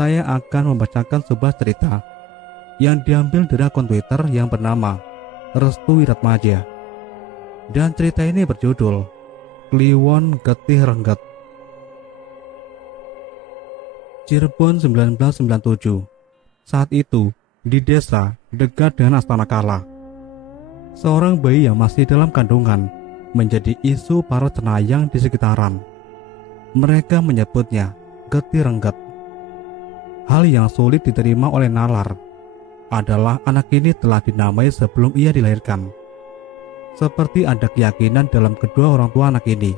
saya akan membacakan sebuah cerita yang diambil dari akun Twitter yang bernama Restu Wiratmaja. Dan cerita ini berjudul Kliwon Getih Rengget. Cirebon 1997. Saat itu, di desa dekat dengan Astana Kala, seorang bayi yang masih dalam kandungan menjadi isu para cenayang di sekitaran. Mereka menyebutnya Getih Rengget. Hal yang sulit diterima oleh nalar adalah anak ini telah dinamai sebelum ia dilahirkan. Seperti ada keyakinan dalam kedua orang tua anak ini,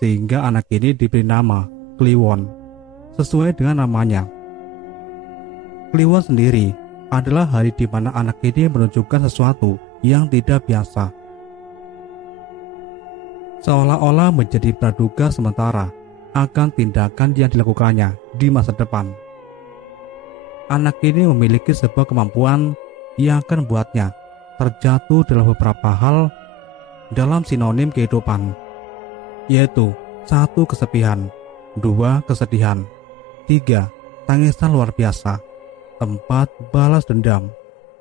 sehingga anak ini diberi nama Kliwon sesuai dengan namanya. Kliwon sendiri adalah hari di mana anak ini menunjukkan sesuatu yang tidak biasa, seolah-olah menjadi praduga sementara akan tindakan yang dilakukannya di masa depan. Anak ini memiliki sebuah kemampuan yang akan membuatnya terjatuh dalam beberapa hal dalam sinonim kehidupan, yaitu 1. Kesepian, 2. Kesedihan, 3. Tangisan luar biasa, 4. Balas dendam,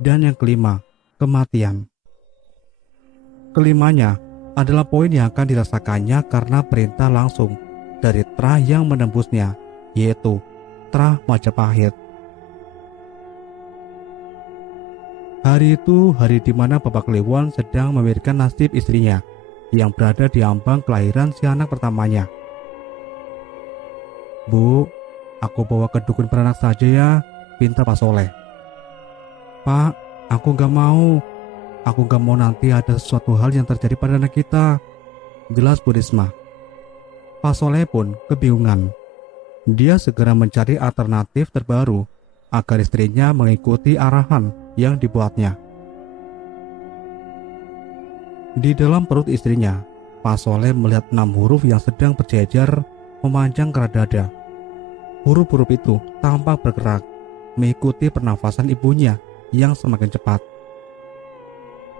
dan yang kelima, kematian. Kelimanya adalah poin yang akan dirasakannya karena perintah langsung dari Trah yang menembusnya, yaitu Trah Majapahit. Hari itu hari di mana Bapak Kliwon sedang memikirkan nasib istrinya yang berada di ambang kelahiran si anak pertamanya. "Bu, aku bawa ke dukun beranak saja ya," pinta Pak Soleh. "Pak, aku gak mau. Aku gak mau nanti ada sesuatu hal yang terjadi pada anak kita," jelas Bu Risma. Pak Soleh pun kebingungan. Dia segera mencari alternatif terbaru agar istrinya mengikuti arahan yang dibuatnya. Di dalam perut istrinya, Pak Soleh melihat 6 huruf yang sedang berjejer memanjang ke dada. Huruf-huruf itu tampak bergerak, mengikuti pernafasan ibunya yang semakin cepat.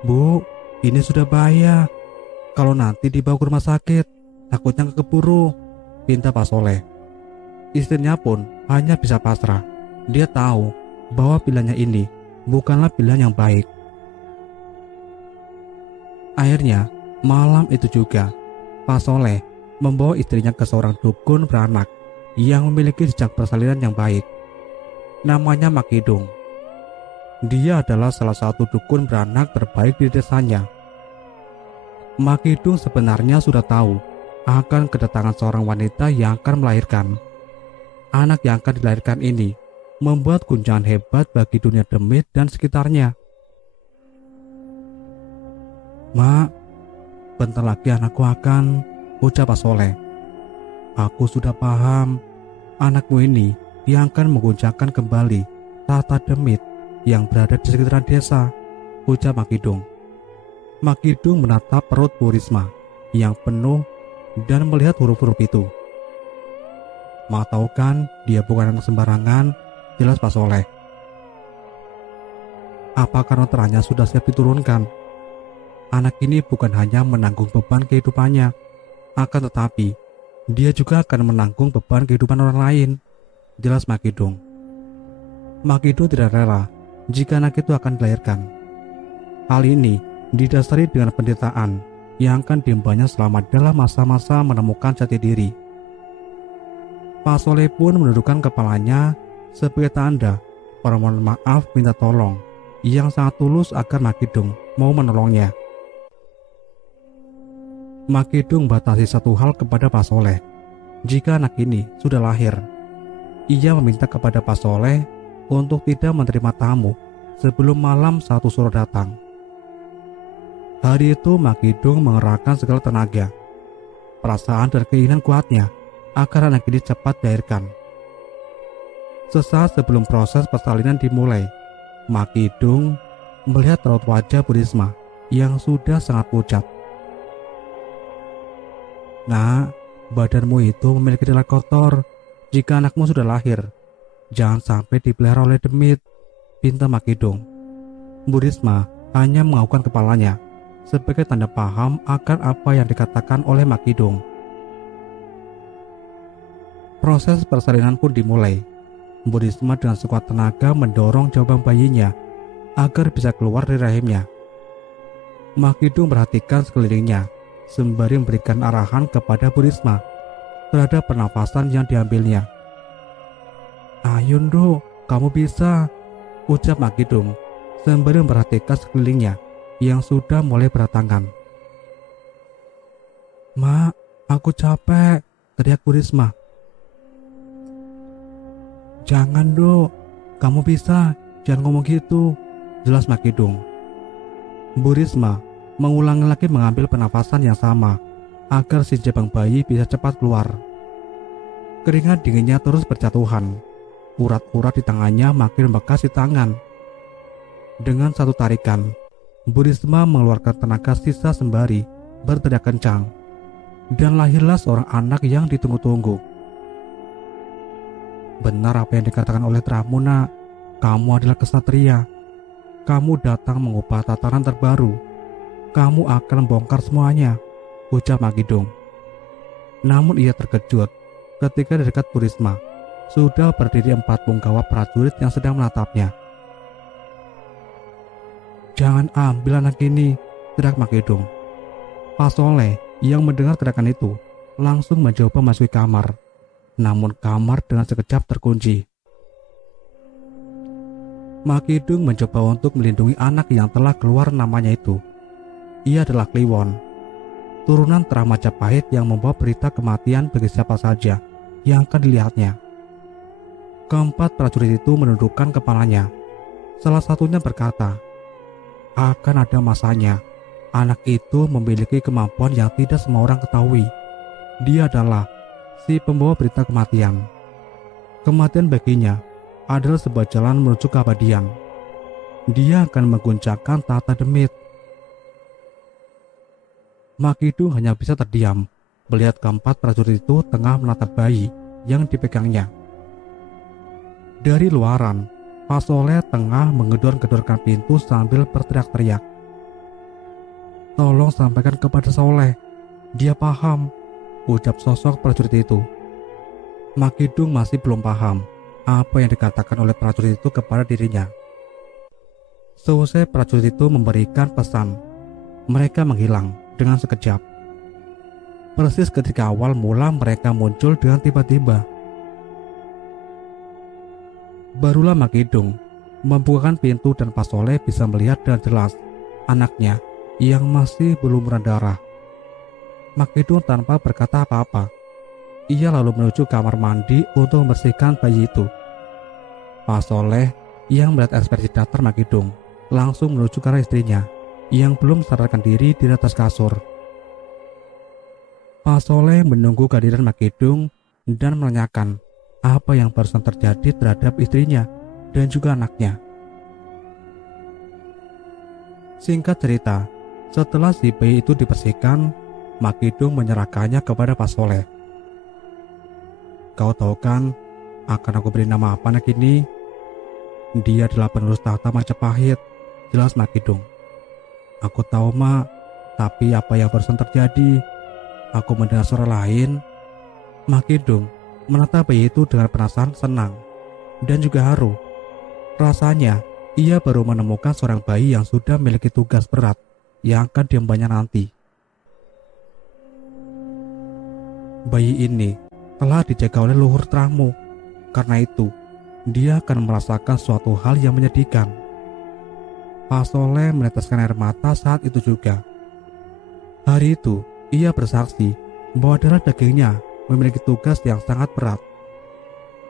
"Bu, ini sudah bahaya. Kalau nanti dibawa ke rumah sakit, takutnya keburu," pinta Pak Soleh. Istrinya pun hanya bisa pasrah. Dia tahu bahwa pilihannya ini bukanlah pilihan yang baik. Akhirnya, malam itu juga, Pak Soleh membawa istrinya ke seorang dukun beranak yang memiliki jejak persalinan yang baik. Namanya Makidung. Dia adalah salah satu dukun beranak terbaik di desanya. Makidung sebenarnya sudah tahu akan kedatangan seorang wanita yang akan melahirkan. Anak yang akan dilahirkan ini membuat guncangan hebat bagi dunia demit dan sekitarnya. "Mak, bentar lagi anakku akan," ucap Pak Soleh. "Aku sudah paham. Anakmu ini yang akan mengguncangkan kembali tata demit yang berada di sekitaran desa," ucap Makidung. Makidung menatap perut Bu Risma yang penuh dan melihat huruf-huruf itu. "Mak tahu kan dia bukan anak sembarangan," jelas Pak Soleh. "Apa karena terahnya sudah siap diturunkan? Anak ini bukan hanya menanggung beban kehidupannya, akan tetapi dia juga akan menanggung beban kehidupan orang lain," jelas Makidung. Makidung tidak rela jika anak itu akan dilahirkan. Hal ini didasari dengan penderitaan yang akan diembanya selama dalam masa-masa menemukan jati diri. Pak Soleh pun menundukkan kepalanya sebagai tanda permohonan maaf minta tolong yang sangat tulus agar Makidung mau menolongnya. Makidung batasi satu hal kepada Pak Soleh. Jika anak ini sudah lahir, ia meminta kepada Pak Soleh untuk tidak menerima tamu sebelum malam 1 Suro datang. Hari itu Makidung mengerahkan segala tenaga, perasaan dan keinginan kuatnya agar anak ini cepat dilahirkan. Sesaat sebelum proses persalinan dimulai, Makidung melihat raut wajah Bu Risma yang sudah sangat pucat. "Nak, badanmu itu memiliki darah kotor. Jika anakmu sudah lahir, jangan sampai dipelihara oleh demit," pinta Makidung. Bu Risma hanya menganggukkan kepalanya sebagai tanda paham akan apa yang dikatakan oleh Makidung. Proses persalinan pun dimulai. Bu Risma dengan sekuat tenaga mendorong jabang bayinya agar bisa keluar dari rahimnya. Makidung perhatikan sekelilingnya sembari memberikan arahan kepada Bu Risma terhadap pernafasan yang diambilnya. "Ayo Nduk, kamu bisa," ucap Makidung sembari memperhatikan sekelilingnya yang sudah mulai berdatangan. "Mak, aku capek," teriak Bu Risma. "Jangan Nduk, kamu bisa, jangan ngomong gitu," jelas Makidung. Bu Risma mengulangi lagi mengambil pernafasan yang sama agar si jabang bayi bisa cepat keluar. Keringat dinginnya terus berjatuhan. Urat-urat di tangannya makin membekas di tangan. Dengan satu tarikan, Bu Risma mengeluarkan tenaga sisa sembari berteriak kencang. Dan lahirlah seorang anak yang ditunggu-tunggu. "Benar apa yang dikatakan oleh Tramu, Nak. Kamu adalah kesatria. Kamu datang mengubah tatanan terbaru. Kamu akan membongkar semuanya," ucap Makidung. Namun ia terkejut ketika di dekat Bu Risma sudah berdiri 4 punggawa prajurit yang sedang menatapnya. "Jangan ambil anak ini," teriak Makidung. Pak Soleh yang mendengar teriakan itu langsung mencoba masuk kamar. Namun kamar dengan sekejap terkunci. Makidung mencoba untuk melindungi anak yang telah keluar namanya itu. Ia adalah Kliwon, turunan Terah Majapahit yang membawa berita kematian bagi siapa saja yang akan dilihatnya. Keempat prajurit itu menundukkan kepalanya. Salah satunya berkata, "Akan ada masanya. Anak itu memiliki kemampuan yang tidak semua orang ketahui. Dia adalah si pembawa berita kematian. Kematian baginya adalah sebuah jalan menuju keabadian. Dia akan mengguncangkan tata demit." Makidung hanya bisa terdiam melihat keempat prajurit itu tengah menatap bayi yang dipegangnya. Dari luaran, Pak Soleh tengah menggedor-gedorkan pintu sambil berteriak-teriak. "Tolong sampaikan kepada Soleh, dia paham," ucap sosok prajurit itu. Makidung masih belum paham apa yang dikatakan oleh prajurit itu kepada dirinya. Seusai prajurit itu memberikan pesan, mereka menghilang dengan sekejap. Persis ketika awal mula mereka muncul dengan tiba-tiba. Barulah Makidung membukakan pintu dan Pak Soleh bisa melihat dengan jelas anaknya yang masih berlumuran darah. Makidung tanpa berkata apa-apa. Ia lalu menuju kamar mandi untuk membersihkan bayi itu. Pak Soleh yang melihat ekspresi datar Makidung langsung menuju ke arah istrinya yang belum sadarkan diri di atas kasur. Pak Soleh menunggu kehadiran Makidung dan menanyakan apa yang barusan terjadi terhadap istrinya dan juga anaknya. Singkat cerita, setelah si bayi itu dibersihkan, Makidung menyerahkannya kepada Pak Soleh. "Kau tahu kan, akan aku beri nama apa anak ini?" "Dia adalah penerus tahta Majapahit," jelas Makidung. "Aku tahu, Mak, tapi apa yang barusan terjadi? Aku mendengar suara lain." Makidung menatap bayi itu dengan perasaan senang dan juga haru. Rasanya ia baru menemukan seorang bayi yang sudah memiliki tugas berat yang akan diembannya nanti. Bayi ini telah dijaga oleh leluhur Tramu. Karena itu, dia akan merasakan suatu hal yang menyedihkan. Pak Soleh meneteskan air mata saat itu juga. Hari itu, ia bersaksi bahwa darah dagingnya memiliki tugas yang sangat berat.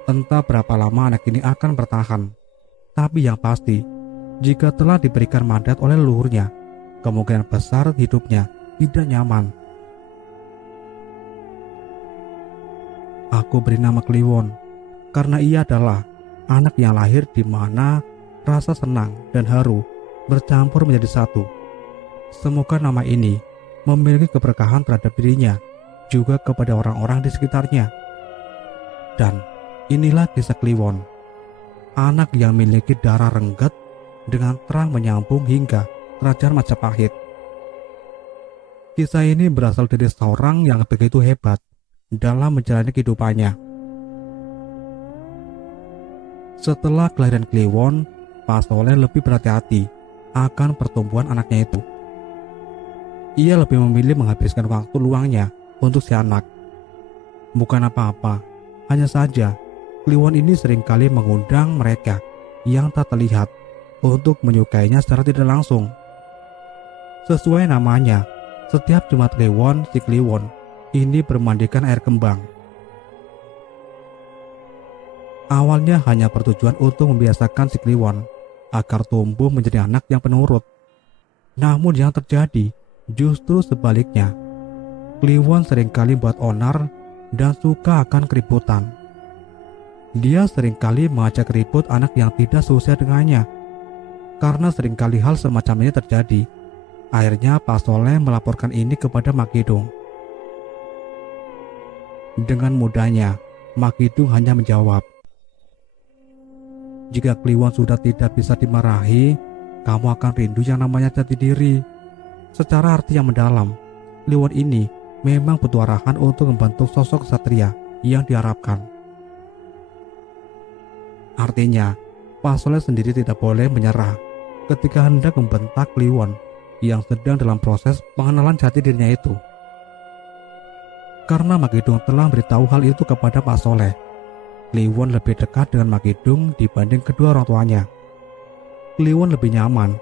Entah berapa lama anak ini akan bertahan, tapi yang pasti, jika telah diberikan mandat oleh leluhurnya, kemungkinan besar hidupnya tidak nyaman. "Aku beri nama Kliwon karena ia adalah anak yang lahir di mana rasa senang dan haru bercampur menjadi satu. Semoga nama ini memiliki keberkahan terhadap dirinya juga kepada orang-orang di sekitarnya." Dan inilah kisah Kliwon, anak yang memiliki darah renggat dengan terang menyambung hingga Kerajaan Majapahit. Kisah ini berasal dari seorang yang begitu hebat dalam menjalani kehidupannya. Setelah kelahiran Kliwon, Pak Soleh lebih berhati-hati akan pertumbuhan anaknya itu. Ia lebih memilih menghabiskan waktu luangnya untuk si anak. Bukan apa-apa, hanya saja Kliwon ini seringkali mengundang mereka yang tak terlihat untuk menyukainya secara tidak langsung. Sesuai namanya, setiap Jumat Kliwon, si Kliwon ini bermandikan air kembang. Awalnya hanya bertujuan untuk membiasakan si Kliwon agar tumbuh menjadi anak yang penurut. Namun yang terjadi justru sebaliknya. Kliwon seringkali buat onar dan suka akan keributan. Dia seringkali mengajak ribut anak yang tidak seusia dengannya. Karena seringkali hal semacam ini terjadi, akhirnya Pak Soleh melaporkan ini kepada Mak Kidung. Dengan mudahnya, Mak Kidung hanya menjawab, "Jika Kliwon sudah tidak bisa dimarahi, kamu akan rindu yang namanya jati diri." Secara arti yang mendalam, Kliwon ini memang butuh arahan untuk membentuk sosok satria yang diharapkan. Artinya, Pak Soleh sendiri tidak boleh menyerah ketika hendak membentak Kliwon yang sedang dalam proses pengenalan jati dirinya itu. Karena Mak Kidung telah beritahu hal itu kepada Pak Soleh, Kliwon lebih dekat dengan Mak Kidung dibanding kedua orang tuanya. Kliwon lebih nyaman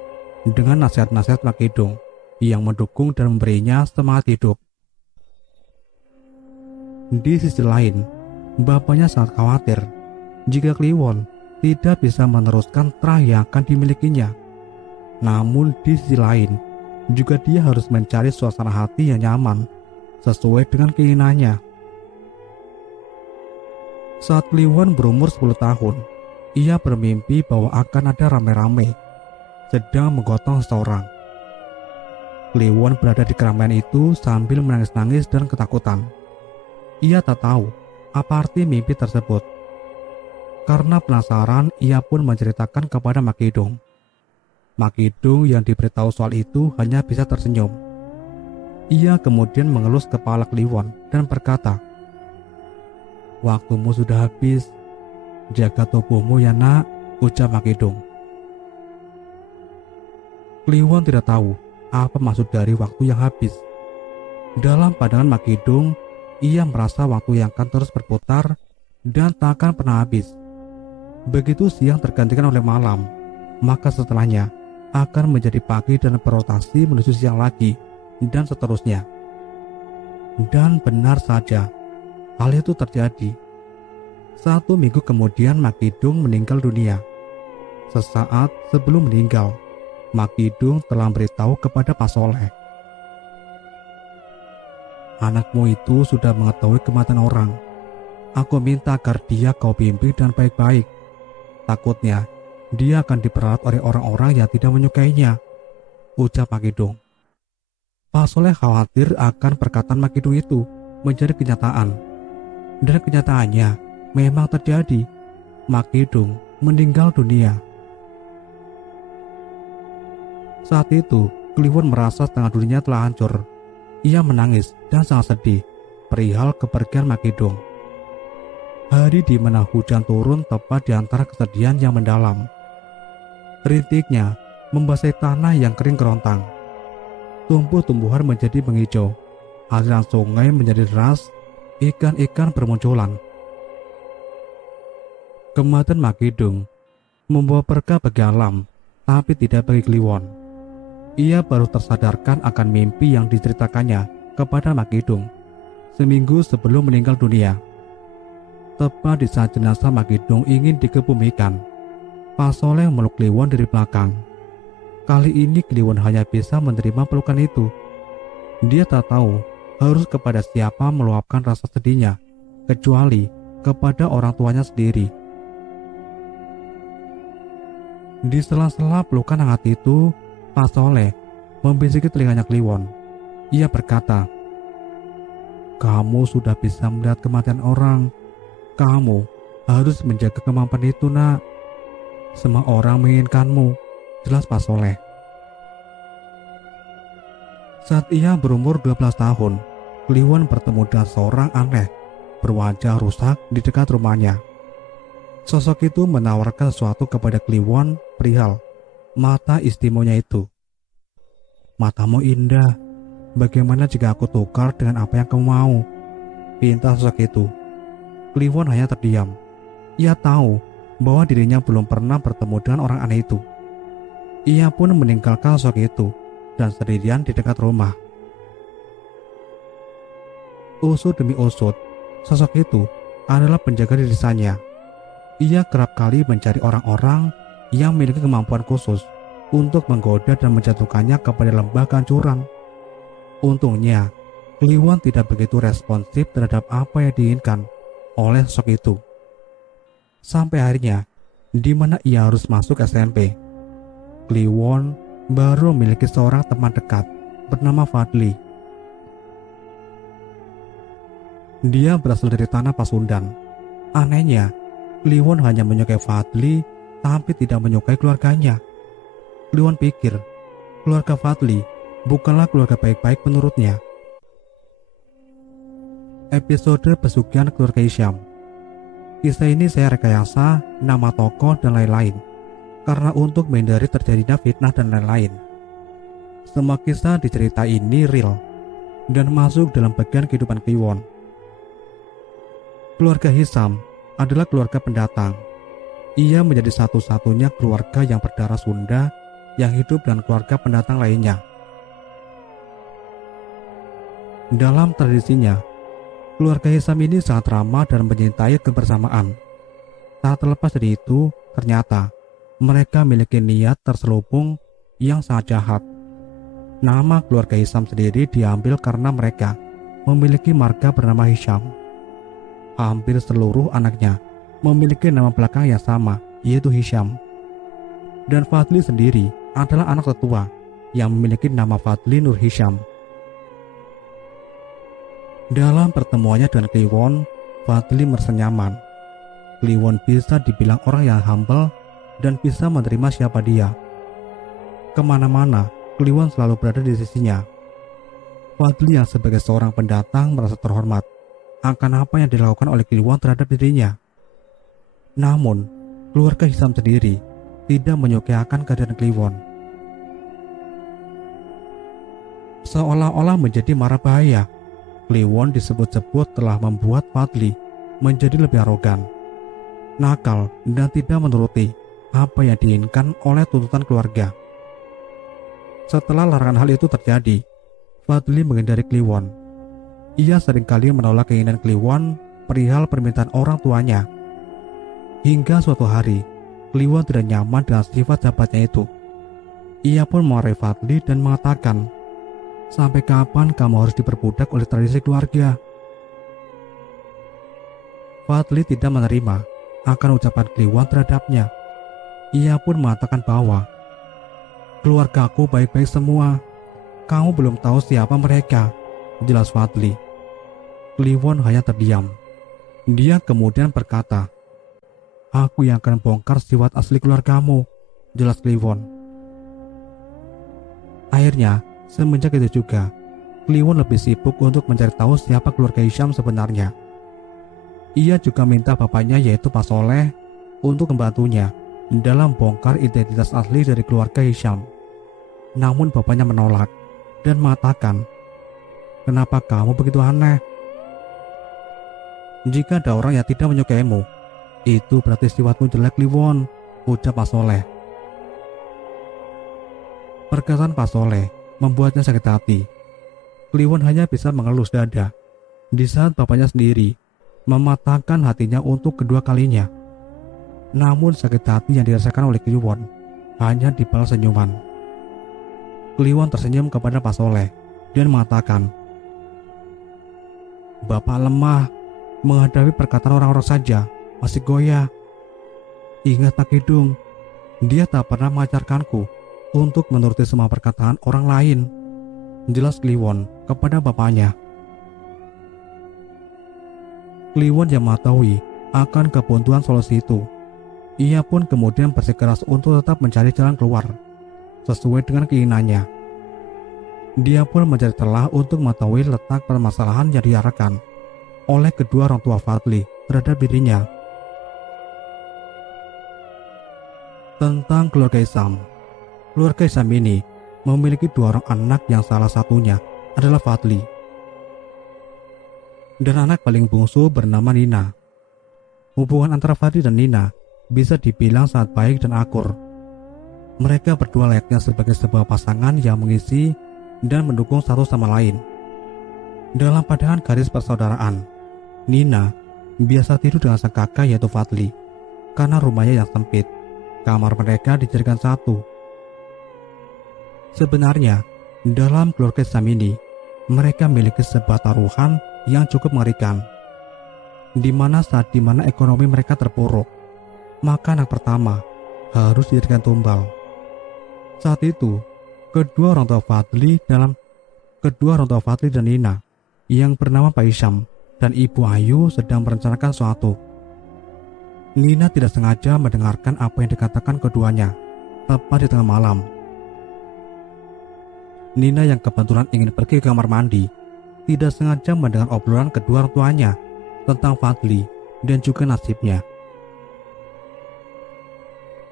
dengan nasihat-nasihat Mak Kidung yang mendukung dan memberinya semangat hidup. Di sisi lain, bapaknya sangat khawatir jika Kliwon tidak bisa meneruskan terah yang akan dimilikinya. Namun di sisi lain, juga dia harus mencari suasana hati yang nyaman sesuai dengan keinginannya. Saat Kliwon berumur 10 tahun, ia bermimpi bahwa akan ada rame-rame sedang menggotong seseorang. Kliwon berada di keramaian itu sambil menangis-nangis dan ketakutan. Ia tak tahu apa arti mimpi tersebut. Karena penasaran, ia pun menceritakan kepada Mak Kidung. Mak Kidung yang diberitahu soal itu hanya bisa tersenyum. Ia kemudian mengelus kepala Kliwon dan berkata, "Waktumu sudah habis. Jaga tubuhmu ya nak," ucap Mak Kidung. Kliwon tidak tahu apa maksud dari waktu yang habis. Dalam pandangan Mak Kidung, ia merasa waktu yang akan terus berputar dan tak akan pernah habis. Begitu siang tergantikan oleh malam, maka setelahnya akan menjadi pagi dan berotasi menuju siang lagi, dan seterusnya. Dan benar saja, hal itu terjadi. 1 minggu kemudian Mak Kidung meninggal dunia. Sesaat sebelum meninggal, Mak Kidung telah beritahu kepada Pak Soleh, "Anakmu itu sudah mengetahui kematian orang. Aku minta agar dia kau bimbing dan baik-baik. Takutnya dia akan diperalat oleh orang-orang yang tidak menyukainya," ucap Mak Kidung. Pak Soleh khawatir akan perkataan Mak Kidung itu menjadi kenyataan. Dan kenyataannya memang terjadi. Mak Kidung meninggal dunia. Saat itu, Kliwon merasa setengah dirinya telah hancur. Ia menangis dan sangat sedih perihal kepergian Mak Kidung. Hari di mana hujan turun tepat di antara kesedihan yang mendalam. Rintiknya membasahi tanah yang kering kerontang. Tumbuh-tumbuhan menjadi menghijau, aliran sungai menjadi deras, ikan-ikan bermunculan. Kematian Mak Kidung membawa berkah bagi alam, tapi tidak bagi Kliwon. Ia baru tersadarkan akan mimpi yang diceritakannya kepada Mak Kidung seminggu sebelum meninggal dunia. Tepat di saat jenazah Mak Kidung ingin dikebumikan, Pak Soleh memeluk Kliwon dari belakang. Kali ini Kliwon hanya bisa menerima pelukan itu. Dia tak tahu harus kepada siapa meluapkan rasa sedihnya, kecuali kepada orang tuanya sendiri. Di sela-sela pelukan hangat itu, Pak Soleh membisiki telinganya Kliwon. Ia berkata, "Kamu sudah bisa melihat kematian orang. Kamu harus menjaga kemampuan itu nak. Semua orang menginginkanmu," jelas Pak Soleh. Saat ia berumur 12 tahun, Kliwon bertemu dengan seorang aneh berwajah rusak di dekat rumahnya. Sosok itu menawarkan sesuatu kepada Kliwon perihal mata istimewanya itu. "Matamu indah, bagaimana jika aku tukar dengan apa yang kamu mau?" pinta sosok itu. Kliwon hanya terdiam. Ia tahu bahwa dirinya belum pernah bertemu dengan orang aneh itu. Ia pun meninggalkan sosok itu dan sendirian di dekat rumah. Usut demi usut, sosok itu adalah penjaga di desanya. Ia kerap kali mencari orang-orang yang memiliki kemampuan khusus untuk menggoda dan menjatuhkannya kepada lembah kehancuran. Untungnya, Kliwon tidak begitu responsif terhadap apa yang diinginkan oleh sosok itu. Sampai akhirnya, di mana ia harus masuk SMP, Kliwon baru memiliki seorang teman dekat bernama Fadli. Dia berasal dari tanah Pasundan. Anehnya, Kliwon hanya menyukai Fadli tapi tidak menyukai keluarganya. Kliwon pikir keluarga Fadli bukanlah keluarga baik-baik menurutnya. Episode pesugihan keluarga Hisham. Kisah ini saya rekayasa nama tokoh dan lain-lain karena untuk menghindari terjadinya fitnah dan lain-lain. Semua kisah di cerita ini real dan masuk dalam bagian kehidupan Kliwon. Keluarga Hisham adalah keluarga pendatang. Ia menjadi satu-satunya keluarga yang berdarah Sunda yang hidup dengan keluarga pendatang lainnya. Dalam tradisinya, keluarga Hisham ini sangat ramah dan menyintai kebersamaan. Tak terlepas dari itu, ternyata mereka memiliki niat terselubung yang sangat jahat. Nama keluarga Hisham sendiri diambil karena mereka memiliki marga bernama Hisham. Hampir seluruh anaknya memiliki nama belakang yang sama, yaitu Hisham. Dan Fadli sendiri adalah anak tetua yang memiliki nama Fadli Nur Hisham. Dalam pertemuannya dengan Kliwon, Fadli merasa nyaman. Kliwon bisa dibilang orang yang humble dan bisa menerima siapa dia. Kemana-mana, Kliwon selalu berada di sisinya. Fadli yang sebagai seorang pendatang merasa terhormat akan apa yang dilakukan oleh Kliwon terhadap dirinya. Namun, keluarga Hisham sendiri tidak menyukai akan keadaan Kliwon. Seolah-olah menjadi mara bahaya, Kliwon disebut-sebut telah membuat Fadli menjadi lebih arogan, nakal, dan tidak menuruti apa yang diinginkan oleh tuntutan keluarga. Setelah larangan hal itu terjadi, Fadli menghindari Kliwon. Ia seringkali menolak keinginan Kliwon perihal permintaan orang tuanya. Hingga suatu hari, Kliwon tidak nyaman dengan sifat jabatnya itu. Ia pun memarahi Fadli dan mengatakan, "Sampai kapan kamu harus diperbudak oleh tradisi keluarga?" Fadli tidak menerima akan ucapan Kliwon terhadapnya. Ia pun mengatakan bahwa, "Keluargaku baik-baik semua. Kamu belum tahu siapa mereka," jelas Fadli. Kliwon hanya terdiam. Dia kemudian berkata, "Aku yang akan bongkar sifat asli keluargamu," jelas Kliwon. Akhirnya, semenjak itu juga, Kliwon lebih sibuk untuk mencari tahu siapa keluarga Hisham sebenarnya. Ia juga minta bapaknya yaitu Pak Soleh untuk membantunya dalam bongkar identitas asli dari keluarga Hisham. Namun bapaknya menolak dan mengatakan, "Kenapa kamu begitu aneh? Jika ada orang yang tidak menyukaimu, itu berarti sifatmu jelek, Kliwon," ucap Pak Soleh. Perkataan Pak Soleh membuatnya sakit hati. Kliwon hanya bisa mengelus dada di saat bapaknya sendiri mematahkan hatinya untuk kedua kalinya. Namun sakit hati yang dirasakan oleh Kliwon hanya dibalas senyuman. Kliwon tersenyum kepada Pak Soleh dan mengatakan, "Bapak lemah, menghadapi perkataan orang-orang saja masih goyah. Ingat Pak Kidung, dia tak pernah mengajarkanku untuk menuruti semua perkataan orang lain," jelas Kliwon kepada bapaknya. Kliwon yang mengetahui akan kebuntuan solusi itu. Ia pun kemudian bersikeras untuk tetap mencari jalan keluar sesuai dengan keinginannya. Dia pun mencari celah untuk mengetahui letak permasalahan yang diarahkan oleh kedua orang tua Fadli terhadap dirinya. tentang keluarga Isam. Keluarga Isam ini memiliki 2 orang anak yang salah satunya adalah Fadli. Dan anak paling bungsu bernama Nina. Hubungan antara Fadli dan Nina bisa dibilang sangat baik dan akur. Mereka berdua layaknya sebagai sebuah pasangan yang mengisi dan mendukung satu sama lain. Dalam padahan garis persaudaraan, Nina biasa tidur dengan sang kakak yaitu Fadli. Karena rumahnya yang sempit, kamar mereka dijadikan satu. Sebenarnya, dalam keluarga Isam ini, mereka memiliki sebuah taruhan yang cukup mengerikan. Di mana saat ekonomi mereka terpuruk, maka anak pertama harus dijadikan tumbal. Saat itu, kedua orang tua Fadli dan Nina yang bernama Pak Isam dan Ibu Ayu sedang merencanakan suatu. Nina tidak sengaja mendengarkan apa yang dikatakan keduanya tepat di tengah malam. Nina yang kebetulan ingin pergi ke kamar mandi tidak sengaja mendengar obrolan kedua orang tuanya tentang Fadli dan juga nasibnya.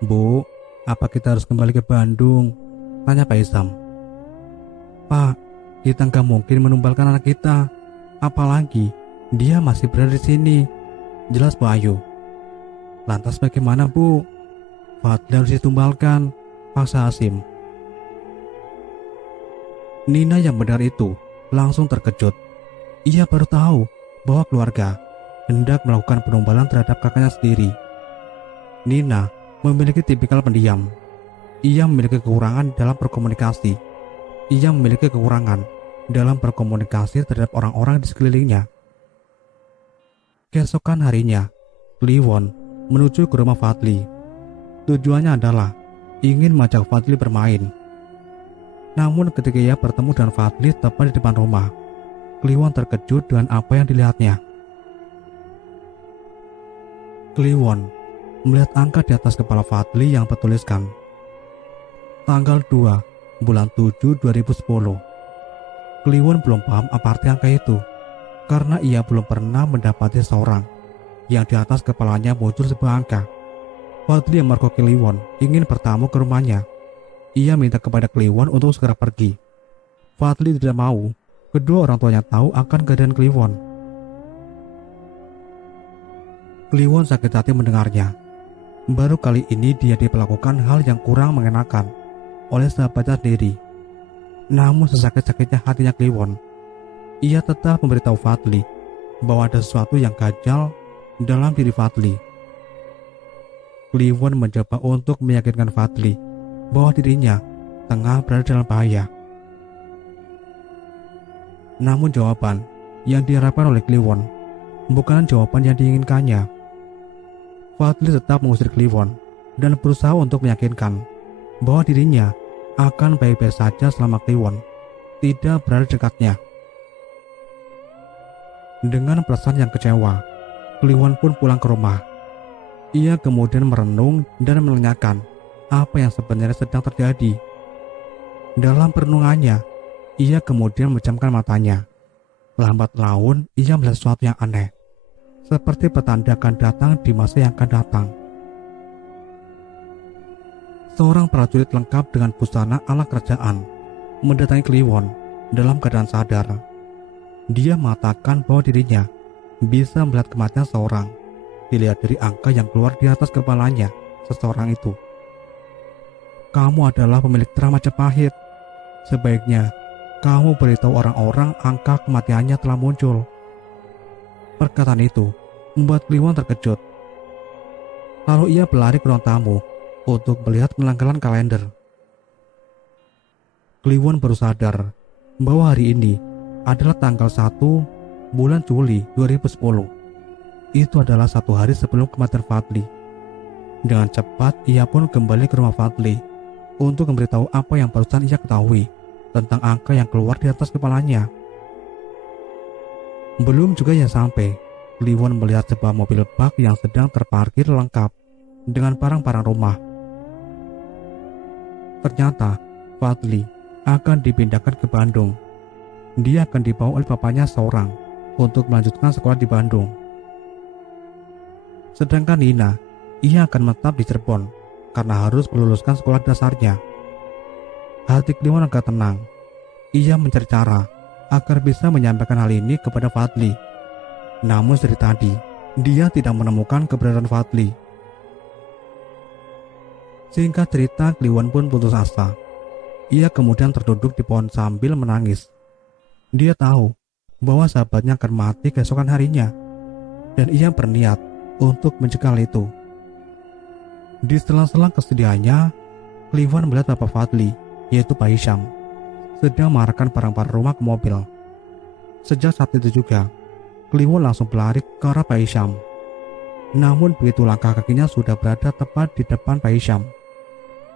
"Bu, apa kita harus kembali ke Bandung?" tanya Pak Isam. "Pak, kita nggak mungkin menumbalkan anak kita. Apalagi dia masih berada di sini," jelas Bu Ayu. "Lantas bagaimana, Bu?" "Fadli harus ditumbalkan," paksa Hasim. Nina yang mendengar itu langsung terkejut. Ia baru tahu bahwa keluarga hendak melakukan penumbalan terhadap kakaknya sendiri. Nina memiliki tipikal pendiam. Ia memiliki kekurangan dalam berkomunikasi terhadap orang-orang di sekelilingnya. Keesokan harinya, Kliwon menuju ke rumah Fadli. Tujuannya adalah ingin mengajak Fadli bermain. Namun ketika ia bertemu dengan Fadli tepat di depan rumah, Kliwon terkejut dengan apa yang dilihatnya. Kliwon melihat angka di atas kepala Fadli yang bertuliskan tanggal 2 bulan 7 2010. Kliwon belum paham apa arti angka itu karena ia belum pernah mendapati seorang yang di atas kepalanya muncul sebuah angka. Fadli yang mergoki Kliwon ingin bertamu ke rumahnya. Ia minta kepada Kliwon untuk segera pergi. Fadli tidak mau kedua orang tuanya tahu akan keadaan Kliwon. Kliwon sakit hati mendengarnya. Baru kali ini dia diperlakukan hal yang kurang mengenakan oleh sahabatnya sendiri. Namun sesakit-sakitnya hatinya Kliwon, ia tetap memberitahu Fadli bahwa ada sesuatu yang ganjal dalam diri Fadli. Kliwon mencoba untuk meyakinkan Fadli bahwa dirinya tengah berada dalam bahaya. Namun jawaban yang diharapkan oleh Kliwon bukan jawaban yang diinginkannya. Fadli tetap mengusir Kliwon dan berusaha untuk meyakinkan bahwa dirinya akan baik-baik saja selama Kliwon tidak berada dekatnya. Dengan perasaan yang kecewa, Kliwon pun pulang ke rumah. Ia kemudian merenung dan menanyakan apa yang sebenarnya sedang terjadi. Dalam perenungannya, ia kemudian memejamkan matanya. Lambat laun, ia melihat sesuatu yang aneh, seperti petanda akan datang di masa yang akan datang. Seorang prajurit lengkap dengan busana ala kerajaan mendatangi Kliwon dalam keadaan sadar. Dia mengatakan bahwa dirinya bisa melihat kematian seorang dilihat dari angka yang keluar di atas kepalanya seseorang itu. "Kamu adalah pemilik drama Majapahit. Sebaiknya kamu beritahu orang-orang angka kematiannya telah muncul." Perkataan itu membuat Kliwon terkejut. Lalu ia berlari ke ruang tamu untuk melihat penanggalan kalender. Kliwon baru sadar bahwa hari ini adalah tanggal 1 bulan Juli 2010. Itu adalah 1 hari sebelum kematian Fadli. Dengan cepat ia pun kembali ke rumah Fadli untuk memberitahu apa yang barusan ia ketahui tentang angka yang keluar di atas kepalanya. Belum juga ia sampai, Kliwon melihat sebuah mobil bak yang sedang terparkir lengkap dengan barang-barang rumah. Ternyata Fadli akan dipindahkan ke Bandung. Dia akan dibawa oleh bapaknya seorang untuk melanjutkan sekolah di Bandung. Sedangkan Nina, ia akan menetap di Cirebon karena harus meluluskan sekolah dasarnya. Hati Kliwon agak tenang. Ia mencari cara agar bisa menyampaikan hal ini kepada Fadli. Namun dari tadi, dia tidak menemukan keberadaan Fadli. Singkat cerita, Kliwon pun putus asa. Ia kemudian terduduk di pohon sambil menangis. Dia tahu bahwa sahabatnya akan mati keesokan harinya, dan ia berniat untuk mencegah hal itu. Di sela-sela kesedihannya, Kliwon melihat Bapak Fadli, yaitu Pak Hisham, sedang mengarahkan barang-barang rumah ke mobil. Sejak saat itu juga, Kliwon langsung berlari ke arah Pak Hisham. Namun begitu langkah kakinya sudah berada tepat di depan Pak Hisham,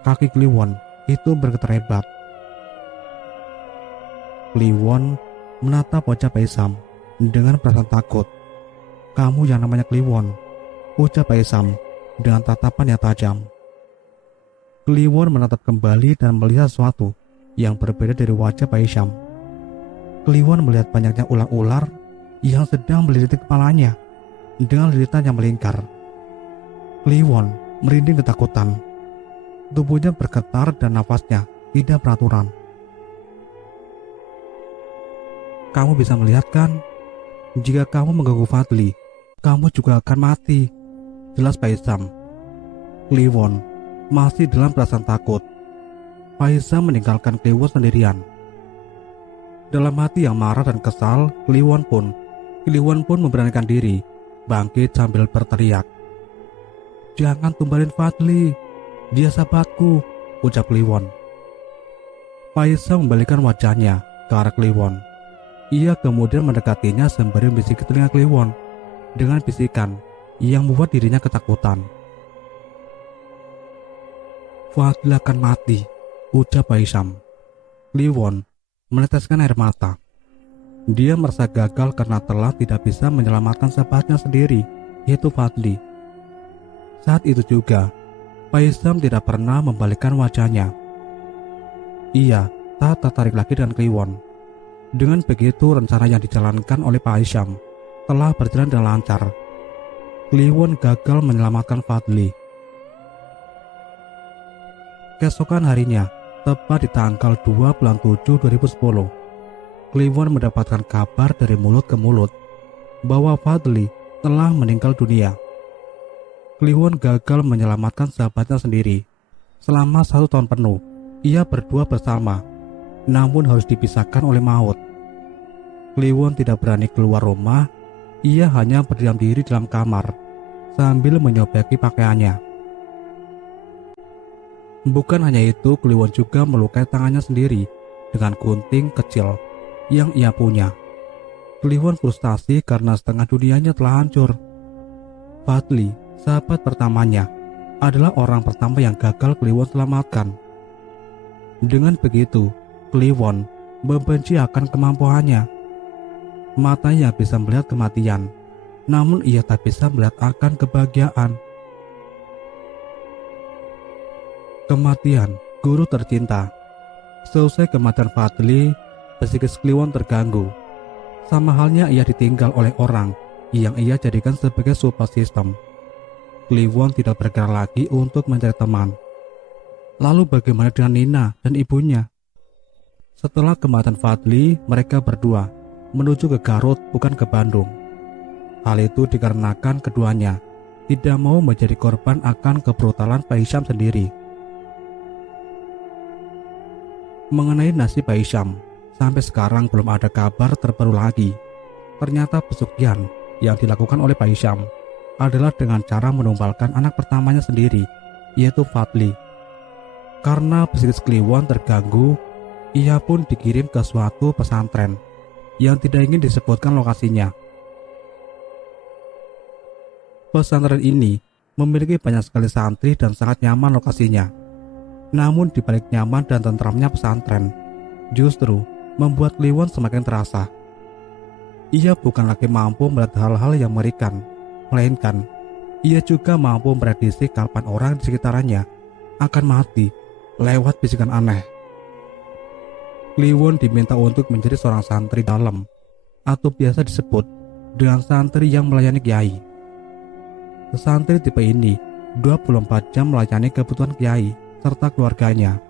kaki Kliwon itu bergetar hebat. Kliwon menatap wajah Pak Hisham dengan perasaan takut. "Kamu yang namanya Kliwon," ucap Pak Hisham dengan tatapan yang tajam. Kliwon menatap kembali dan melihat sesuatu yang berbeda dari wajah Pak Hisham. Kliwon melihat banyaknya ular-ular yang sedang meliliti kepalanya dengan lilitan yang melingkar. Kliwon merinding ketakutan. Tubuhnya bergetar dan nafasnya tidak beraturan. "Kamu bisa melihat kan? Jika kamu mengganggu Fadli, kamu juga akan mati," jelas Pak Hisham. Kliwon masih dalam perasaan takut. Pak Hisham meninggalkan Kliwon sendirian. Dalam hati yang marah dan kesal, Kliwon pun memberanikan diri bangkit sambil berteriak, "Jangan tumbalin Fadli, dia sahabatku," ucap Kliwon. Pak Hisham membalikkan wajahnya ke arah Kliwon. Ia kemudian mendekatinya sembari membisiki telinga Kliwon dengan bisikan yang membuat dirinya ketakutan. "Fadli akan mati," ucap Pak Hisham. Kliwon meneteskan air mata. Dia merasa gagal karena telah tidak bisa menyelamatkan sahabatnya sendiri, yaitu Fadli. Saat itu juga, Pak Hisham tidak pernah membalikkan wajahnya. Ia tak tertarik lagi dengan Kliwon. Dengan begitu, rencana yang dijalankan oleh Pak Hisham telah berjalan dengan lancar. Kliwon gagal menyelamatkan Fadli. Keesokan harinya, tepat di tanggal 2 bulan 7 2010, Kliwon mendapatkan kabar dari mulut ke mulut bahwa Fadli telah meninggal dunia. Kliwon gagal menyelamatkan sahabatnya sendiri. Selama 1 tahun penuh, ia berdua bersama, namun harus dipisahkan oleh maut. Kliwon tidak berani keluar rumah. Ia hanya berdiam diri dalam kamar sambil menyobeki pakaiannya. Bukan hanya itu, Kliwon juga melukai tangannya sendiri dengan gunting kecil yang ia punya. Kliwon frustasi karena setengah dunianya telah hancur. Fadli, sahabat pertamanya, adalah orang pertama yang gagal Kliwon selamatkan. Dengan begitu, Kliwon membenci akan kemampuannya. Matanya bisa melihat kematian, namun ia tak bisa melihat akan kebahagiaan. Kematian guru tercinta. Selesai kematian Fadli, psikis Kliwon terganggu. Sama halnya ia ditinggal oleh orang yang ia jadikan sebagai support system. Kliwon tidak bergerak lagi untuk mencari teman. Lalu bagaimana dengan Nina dan ibunya? Setelah kematian Fadli, mereka berdua menuju ke Garut, bukan ke Bandung. Hal itu dikarenakan keduanya tidak mau menjadi korban akan kebrutalan Pak Hisham sendiri. Mengenai nasib Pak Hisham, sampai sekarang belum ada kabar terbaru lagi. Ternyata pesugihan yang dilakukan oleh Pak Hisham adalah dengan cara menumbalkan anak pertamanya sendiri, yaitu Fadli. Karena psikis Kliwon terganggu, ia pun dikirim ke suatu pesantren yang tidak ingin disebutkan lokasinya. Pesantren ini memiliki banyak sekali santri dan sangat nyaman lokasinya. Namun di balik nyaman dan tentramnya pesantren, justru membuat Kliwon semakin terasa. Ia bukan lagi mampu melihat hal-hal yang mengerikan, melainkan ia juga mampu memprediksi kapan orang di sekitarnya akan mati lewat bisikan aneh. Kliwon diminta untuk menjadi seorang santri dalam, atau biasa disebut dengan santri yang melayani kiai. Santri tipe ini 24 jam melayani kebutuhan kiai serta keluarganya.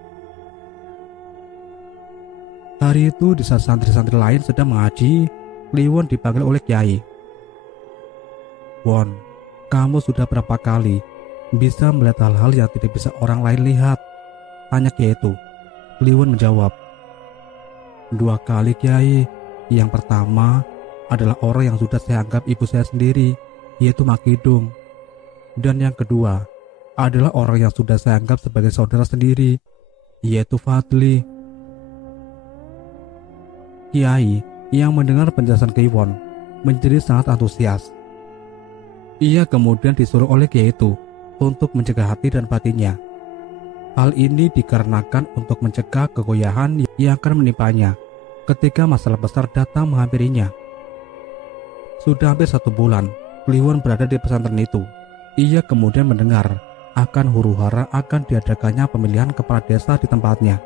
Hari itu di saat santri-santri lain sedang mengaji, Kliwon dipanggil oleh kiai. "Won, kamu sudah berapa kali bisa melihat hal-hal yang tidak bisa orang lain lihat?" tanya kiai itu. Kliwon menjawab, "2 kali kiai. Yang pertama adalah orang yang sudah saya anggap ibu saya sendiri, yaitu Makidung. Dan yang kedua adalah orang yang sudah saya anggap sebagai saudara sendiri, yaitu Fadli." Kiai yang mendengar penjelasan Kliwon menjadi sangat antusias. Ia kemudian disuruh oleh kiai itu untuk menjaga hati dan batinnya. Hal ini dikarenakan untuk mencegah kegoyahan yang akan menimpanya ketika masalah besar datang menghampirinya. Sudah hampir 1 bulan Kliwon berada di pesantren itu. Ia kemudian mendengar akan huru-hara akan diadakannya pemilihan kepala desa di tempatnya.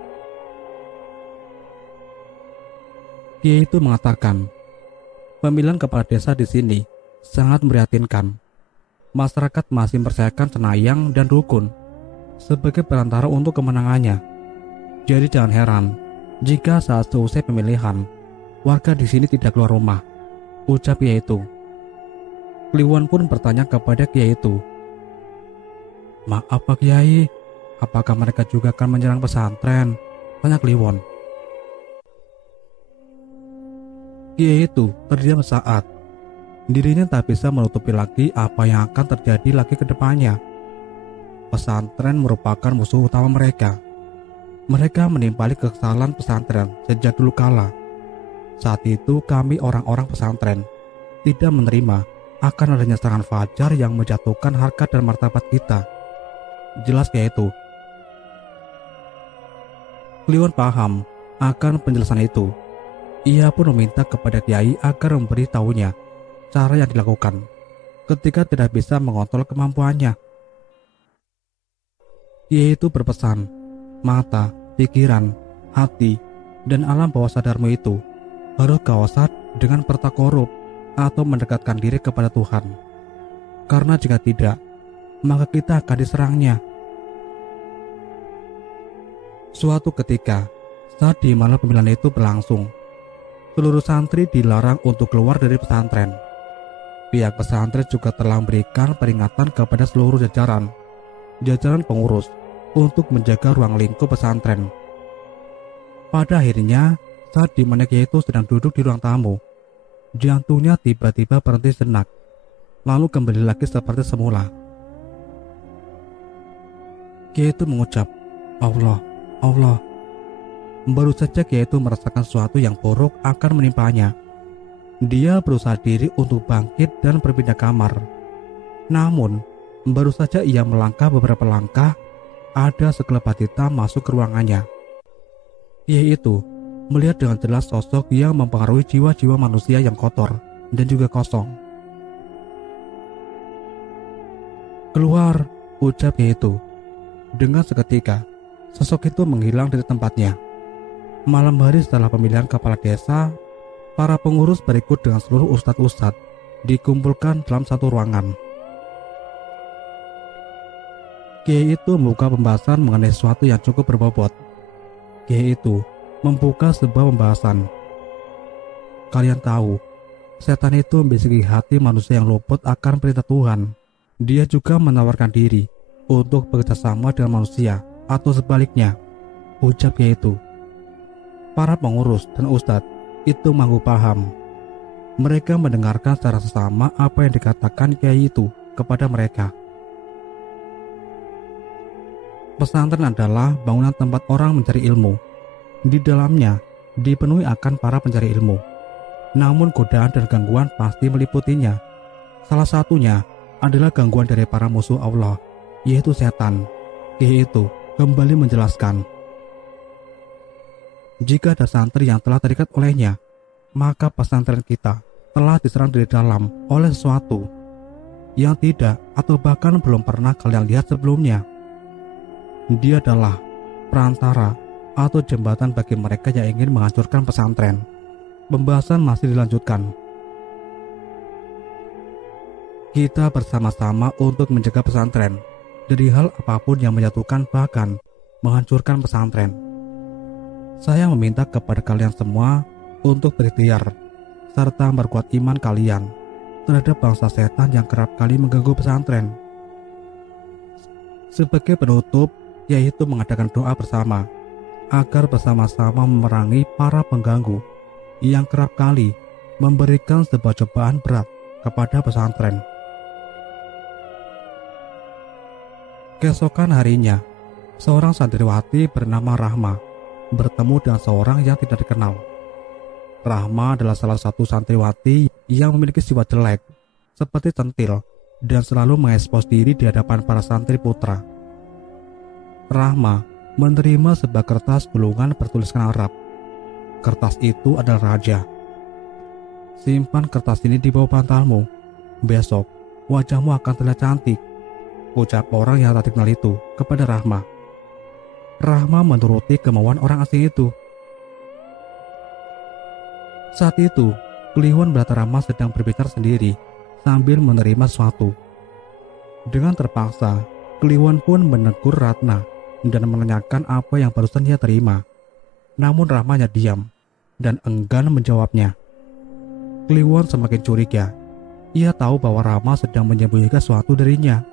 Kiai itu mengatakan, pemilihan kepala desa di sini sangat memprihatinkan. Masyarakat masih mempercayakan cenayang dan dukun sebagai perantara untuk kemenangannya. Jadi jangan heran jika saat selesai pemilihan, warga di sini tidak keluar rumah, ucap kiai itu. Kliwon pun bertanya kepada kiai itu, "Maaf Pak Kiai, apakah mereka juga akan menyerang pesantren?" tanya Kliwon. Kiai itu terdiam sesaat. Dirinya tak bisa menutupi lagi apa yang akan terjadi lagi ke depannya. Pesantren merupakan musuh utama mereka. Mereka menimpali kesalahan pesantren sejak dulu kala. Saat itu kami orang-orang pesantren tidak menerima akan adanya serangan fajar yang menjatuhkan harkat dan martabat kita. Jelas kayak itu. Kliwon paham akan penjelasan itu. Ia pun meminta kepada kiai agar memberitahunya cara yang dilakukan ketika tidak bisa mengontrol kemampuannya. Kiai itu berpesan, mata, pikiran, hati, dan alam bawah sadarmu itu harus kau asah dengan bertakorup atau mendekatkan diri kepada Tuhan. Karena jika tidak, maka kita akan diserangnya. Suatu ketika, saat di mana pemilihan itu berlangsung, seluruh santri dilarang untuk keluar dari pesantren. Pihak pesantren juga telah memberikan peringatan kepada seluruh jajaran pengurus untuk menjaga ruang lingkup pesantren. Pada akhirnya, saat di mana kiai itu sedang duduk di ruang tamu, jantungnya tiba-tiba berhenti sejenak, lalu kembali lagi seperti semula. Kiai itu mengucap, "Allah, Allah." Baru saja kiai itu merasakan sesuatu yang buruk akan menimpanya. Dia berusaha diri untuk bangkit dan berpindah kamar. Namun, baru saja ia melangkah beberapa langkah, ada sekelebat hitam masuk ke ruangannya. Kiai itu melihat dengan jelas sosok yang mempengaruhi jiwa-jiwa manusia yang kotor dan juga kosong. "Keluar," ucap kiai itu. Dengan seketika, sosok itu menghilang dari tempatnya. Malam hari setelah pemilihan kepala desa, para pengurus berikut dengan seluruh ustadz-ustadz dikumpulkan dalam satu ruangan. Kiai itu membuka pembahasan mengenai sesuatu yang cukup berbobot. Kiai itu membuka sebuah pembahasan. "Kalian tahu, setan itu membisiki hati manusia yang luput akan perintah Tuhan. Dia juga menawarkan diri untuk bekerjasama dengan manusia atau sebaliknya," ucap kiai itu. Para pengurus dan ustadz itu mampu paham. Mereka mendengarkan secara sesama apa yang dikatakan kiai itu kepada mereka. Pesantren adalah bangunan tempat orang mencari ilmu. Di dalamnya dipenuhi akan para pencari ilmu. Namun godaan dan gangguan pasti meliputinya. Salah satunya adalah gangguan dari para musuh Allah, yaitu setan. Kiai itu kembali menjelaskan, jika ada santri yang telah terikat olehnya, maka pesantren kita telah diserang dari dalam oleh sesuatu yang tidak atau bahkan belum pernah kalian lihat sebelumnya. Dia adalah perantara atau jembatan bagi mereka yang ingin menghancurkan pesantren. Pembahasan masih dilanjutkan. Kita bersama-sama untuk menjaga pesantren. dari hal apapun yang menjatuhkan bahkan menghancurkan pesantren. Saya meminta kepada kalian semua untuk berikhtiar serta memperkuat iman kalian terhadap bangsa setan yang kerap kali mengganggu pesantren. Sebagai penutup, yaitu mengadakan doa bersama agar bersama-sama memerangi para pengganggu yang kerap kali memberikan sebuah cobaan berat kepada pesantren. Keesokan harinya, seorang santriwati bernama Rahma bertemu dengan seorang yang tidak dikenal. Rahma adalah salah satu santriwati yang memiliki sifat jelek, seperti centil, dan selalu mengekspos diri di hadapan para santri putra. Rahma menerima sebuah kertas gulungan bertuliskan Arab. Kertas itu adalah raja. Simpan kertas ini di bawah bantalmu. Besok, wajahmu akan terlihat cantik, ucap orang yang tak dikenal itu kepada Rahma. Rahma menuruti kemauan orang asing itu. Saat itu, Kliwon melihat Rahma sedang berbicara sendiri sambil menerima sesuatu. Dengan terpaksa, Kliwon pun menegur Ratna dan menanyakan apa yang barusan ia terima. Namun Rahma hanya diam dan enggan menjawabnya. Kliwon semakin curiga. Ia tahu bahwa Rahma sedang menyembunyikan sesuatu darinya.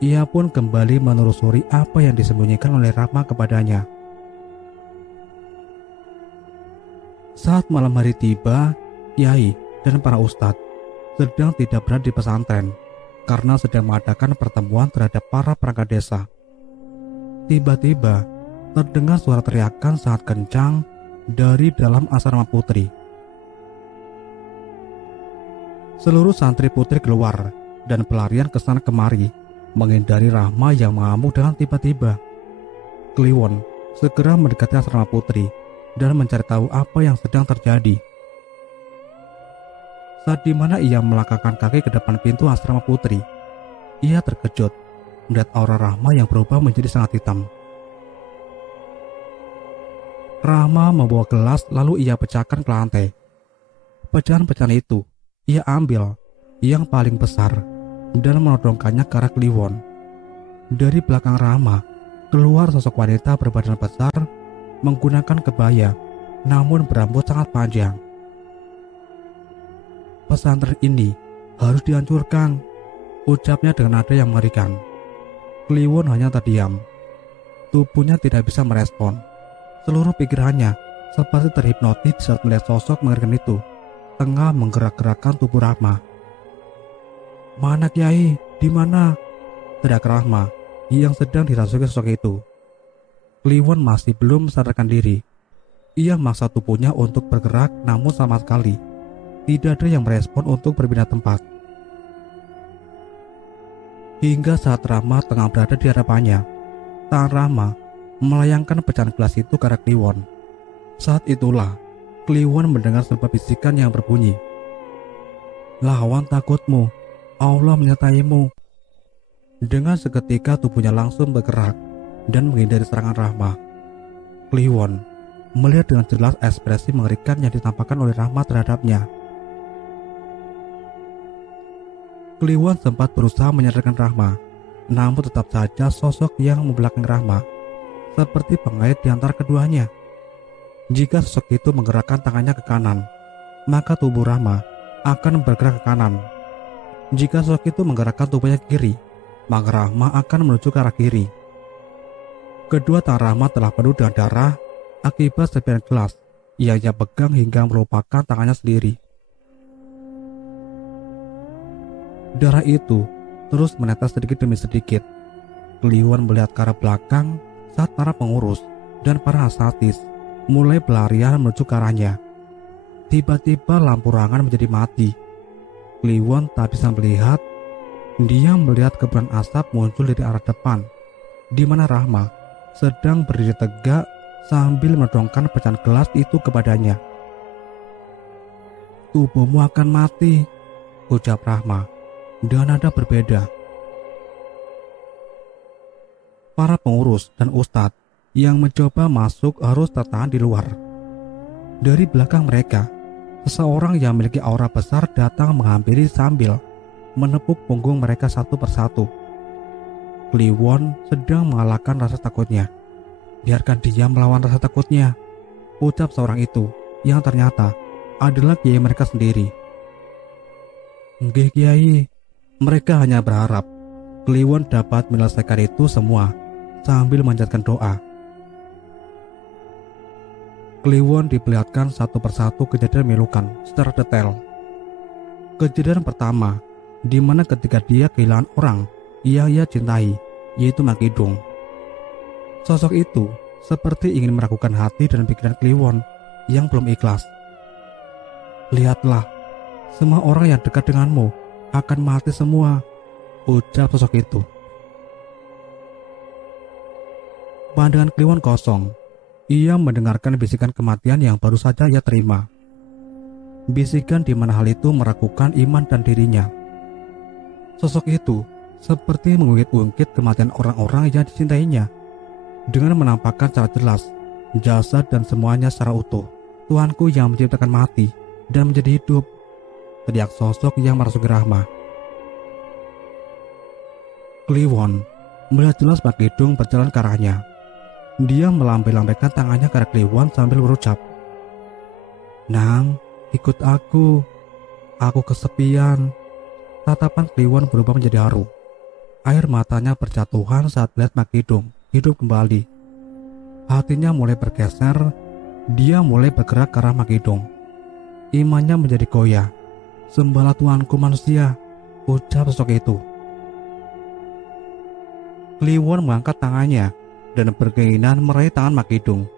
Ia pun kembali menelusuri apa yang disembunyikan oleh Rahma kepadanya. Saat malam hari tiba, kiai dan para ustadz sedang tidak berada di pesantren karena sedang mengadakan pertemuan terhadap para perangkat desa. Tiba-tiba terdengar suara teriakan sangat kencang dari dalam asrama putri. Seluruh santri putri keluar dan pelarian ke sana kemari, menghindari Rahma yang mengamuk dengan tiba-tiba. Kliwon segera mendekati asrama putri dan mencari tahu apa yang sedang terjadi. Saat dimana ia melangkahkan kaki ke depan pintu asrama putri, ia terkejut melihat aura Rahma yang berubah menjadi sangat hitam. Rahma membawa gelas lalu ia pecahkan ke lantai. Pecahan-pecahan itu ia ambil yang paling besar dan menodongkannya ke arah Kliwon. Dari belakang Rahma keluar sosok wanita berbadan besar menggunakan kebaya namun berambut sangat panjang. Pesantren ini harus dihancurkan, ucapnya dengan nada yang mengerikan. Kliwon hanya terdiam. Tubuhnya tidak bisa merespon. Seluruh pikirannya seperti terhipnotis saat melihat sosok mengerikan itu tengah menggerak-gerakkan tubuh Rahma. "Mana Kiai? Di mana?" teriak Rahma yang sedang dirasuki sosok itu. Kliwon masih belum sadarkan diri. Ia memaksa tubuhnya untuk bergerak namun sama sekali tidak ada yang merespon untuk berpindah tempat. Hingga saat Rahma tengah berada di hadapannya, tangan Rahma melayangkan pecahan gelas itu ke arah Kliwon. Saat itulah Kliwon mendengar sebuah bisikan yang berbunyi, "Lawan takutmu, Allah menyertaimu." Dengan seketika tubuhnya langsung bergerak dan menghindari serangan Rahma. Kliwon melihat dengan jelas ekspresi mengerikan yang ditampakkan oleh Rahma terhadapnya. Kliwon sempat berusaha menyadarkan Rahma, namun tetap saja sosok yang membelakangi Rahma seperti pengait di antara keduanya. Jika sosok itu menggerakkan tangannya ke kanan, maka tubuh Rahma akan bergerak ke kanan. Jika sosok itu menggerakkan tubuhnya ke kiri, maka Rahma akan menuju ke arah kiri. Kedua tangan Rahma telah penuh dengan darah akibat serpihan gelas yang ia pegang hingga melupakan tangannya sendiri. Darah itu terus menetes sedikit demi sedikit. Kliwon melihat ke arah belakang saat para pengurus dan para asatis mulai berlarian menuju ke arahnya. Tiba-tiba lampu ruangan menjadi mati. Kliwon tak bisa melihat. Dia melihat kepulan asap muncul dari arah depan, di mana Rahma sedang berdiri tegak sambil menodongkan pecahan gelas itu kepadanya. "Tubuhmu akan mati," ucap Rahma dengan nada berbeda. Para pengurus dan ustadz yang mencoba masuk harus tertahan di luar. Dari belakang mereka, seseorang yang memiliki aura besar datang menghampiri sambil menepuk punggung mereka satu persatu. Kliwon sedang mengalahkan rasa takutnya. Biarkan dia melawan rasa takutnya, ucap seorang itu yang ternyata adalah kiai mereka sendiri. Nggih kiai, mereka hanya berharap Kliwon dapat menyelesaikan itu semua sambil memanjatkan doa. Kliwon diperlihatkan satu persatu kejadian memilukan secara detail. Kejadian pertama, di mana ketika dia kehilangan orang yang ia cintai, yaitu Makidung. Sosok itu seperti ingin meragukan hati dan pikiran Kliwon yang belum ikhlas. Lihatlah, semua orang yang dekat denganmu akan mati semua, ucap sosok itu. Pandangan Kliwon kosong. Ia mendengarkan bisikan kematian yang baru saja ia terima. Bisikan di mana hal itu meragukan iman dan dirinya. Sosok itu seperti mengungkit-ungkit kematian orang-orang yang dicintainya dengan menampakkan secara jelas jasad dan semuanya secara utuh. Tuanku yang menciptakan mati dan menjadi hidup, teriak sosok yang merasuki Rahma. Kliwon melihat jelas Makidung berjalan ke arahnya. Dia melambai-lambaikan tangannya ke arah Kliwon sambil berucap, "Nang, ikut aku kesepian." Tatapan Kliwon berubah menjadi haru. Air matanya berjatuhan saat melihat Makidung hidup kembali. Hatinya mulai bergeser. Dia mulai bergerak ke arah Makidung. Imannya menjadi goyah. "Sembahlah Tuanku manusia," ucap sosok itu. Kliwon mengangkat tangannya dan berkeinginan meraih tangan Makidung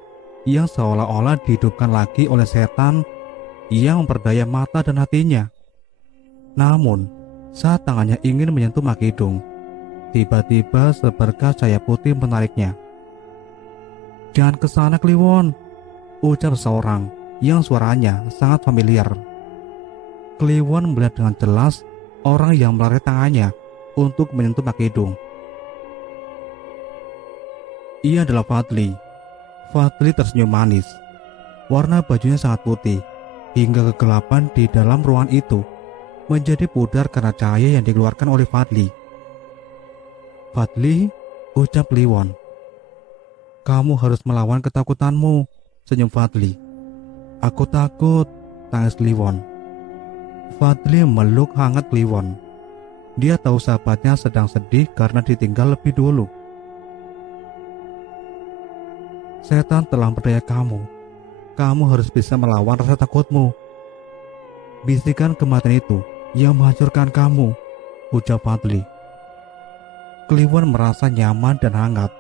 yang seolah-olah dihidupkan lagi oleh setan yang memperdaya mata dan hatinya. Namun, saat tangannya ingin menyentuh Makidung, tiba-tiba seberkas cahaya putih menariknya. "Jangan ke sana, Kliwon," ucap seorang yang suaranya sangat familiar. Kliwon melihat dengan jelas orang yang melarikan tangannya untuk menyentuh Makidung. Ia adalah Fadli. Fadli tersenyum manis. Warna bajunya sangat putih, hingga kegelapan di dalam ruangan itu menjadi pudar karena cahaya yang dikeluarkan oleh Fadli. "Fadli," ucap Kliwon. "Kamu harus melawan ketakutanmu," senyum Fadli. "Aku takut," tangis Kliwon. Fadli meluk hangat Kliwon. Dia tahu sahabatnya sedang sedih karena ditinggal lebih dulu. "Setan telah memperdaya kamu. Kamu harus bisa melawan rasa takutmu. Bisikan kematian itu yang menghancurkan kamu," ucap Fadli. Kliwon merasa nyaman dan hangat,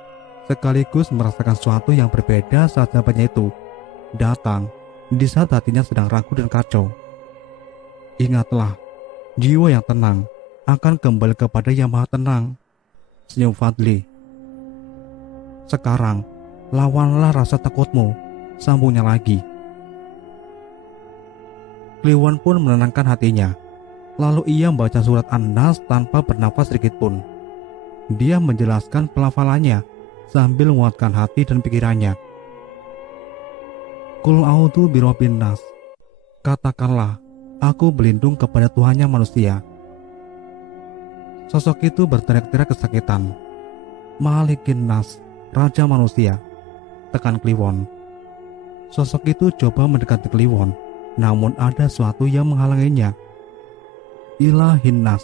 sekaligus merasakan sesuatu yang berbeda saat sahabatnya itu datang di saat hatinya sedang ragu dan kacau. "Ingatlah, jiwa yang tenang akan kembali kepada yang maha tenang," senyum Fadli. "Sekarang, lawanlah rasa takutmu," sambungnya lagi. Kliwon pun menenangkan hatinya. Lalu ia membaca surat An-Nas tanpa bernafas sedikit pun. Dia menjelaskan pelafalannya sambil menguatkan hati dan pikirannya. "Qul a'udzu birabbin nas." Katakanlah, aku berlindung kepada Tuhannya manusia. Sosok itu berteriak-teriak kesakitan. "Malikin nas, raja manusia," tekan Kliwon. Sosok itu coba mendekati Kliwon, namun ada sesuatu yang menghalanginya. "Ilahin nas,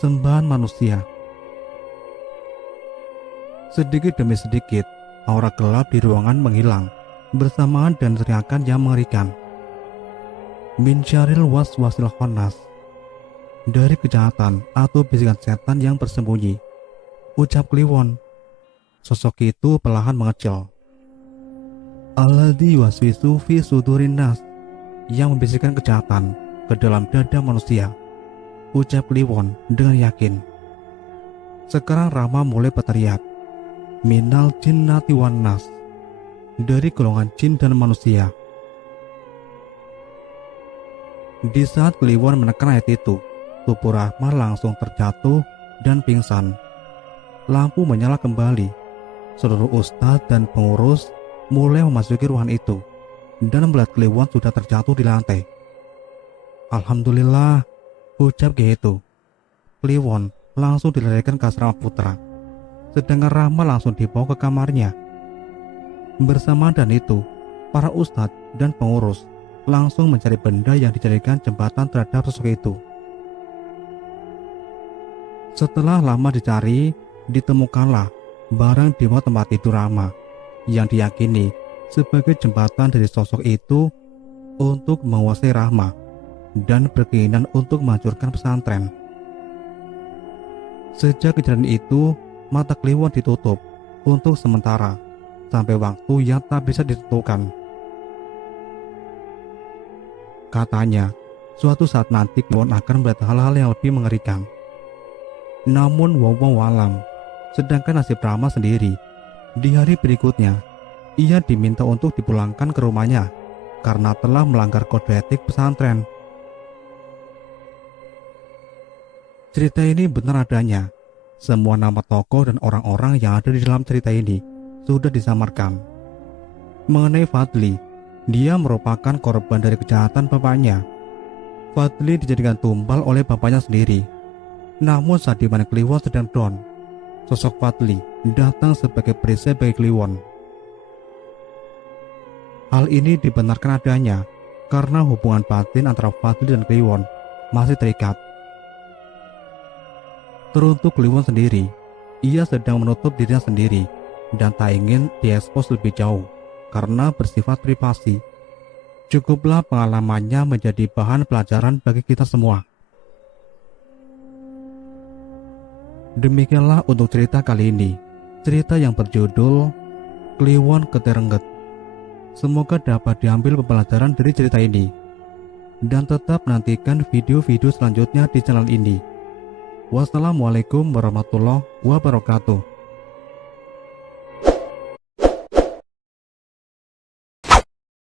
sembahan manusia." Sedikit demi sedikit, aura gelap di ruangan menghilang bersamaan dan teriakan yang mengerikan. "Min syarril waswasil khannas," dari kejahatan atau bisikan setan yang bersembunyi, ucap Kliwon. Sosok itu perlahan mengecil. "Alladzi yuwaswisu fi sudurin nas," yang membisikkan kejahatan ke dalam dada manusia, ucap Kliwon dengan yakin. Sekarang Rama mulai berteriak, "Minal jinnati wan nas," dari golongan jin dan manusia. Di saat Kliwon menekan ayat itu, tubuh Rahma langsung terjatuh dan pingsan. Lampu menyala kembali. Seluruh ustadz dan pengurus mulai memasuki ruangan itu dan melihat Kliwon sudah terjatuh di lantai. "Alhamdulillah," ucap Kiai itu. Kliwon langsung dilarikan ke asrama putra. sedangkan Rahma langsung dibawa ke kamarnya. Bersamaan dan itu, para ustadz dan pengurus langsung mencari benda yang dijadikan jembatan terhadap sosok itu. Setelah lama dicari, ditemukanlah barang di bawah tempat tidur Rahma yang diyakini sebagai jembatan dari sosok itu untuk menguasai Rahma dan berkeinginan untuk menghancurkan pesantren. Sejak kejadian itu, mata Kliwon ditutup untuk sementara sampai waktu yang tak bisa ditentukan. Katanya, suatu saat nanti Kliwon akan melihat hal-hal yang lebih mengerikan. Namun wallahu alam, sedangkan nasib Rahma sendiri, di hari berikutnya, ia diminta untuk dipulangkan ke rumahnya karena telah melanggar kode etik pesantren. Cerita ini benar adanya. Semua nama tokoh dan orang-orang yang ada di dalam cerita ini sudah disamarkan. Mengenai Fadli, dia merupakan korban dari kejahatan bapaknya. Fadli dijadikan tumbal oleh bapaknya sendiri. Namun saat di mana Kliwon sedang down, sosok Fadli datang sebagai perisai bagi Kliwon. Hal ini dibenarkan adanya karena hubungan batin antara Fadli dan Kliwon masih terikat. Teruntuk Kliwon sendiri, ia sedang menutup dirinya sendiri dan tak ingin diekspos lebih jauh karena bersifat privasi. Cukuplah pengalamannya menjadi bahan pelajaran bagi kita semua. Demikianlah untuk cerita kali ini, cerita yang berjudul Kliwon Keterengget. Semoga dapat diambil pembelajaran dari cerita ini. Dan tetap nantikan video-video selanjutnya di channel ini. Wassalamualaikum warahmatullahi wabarakatuh.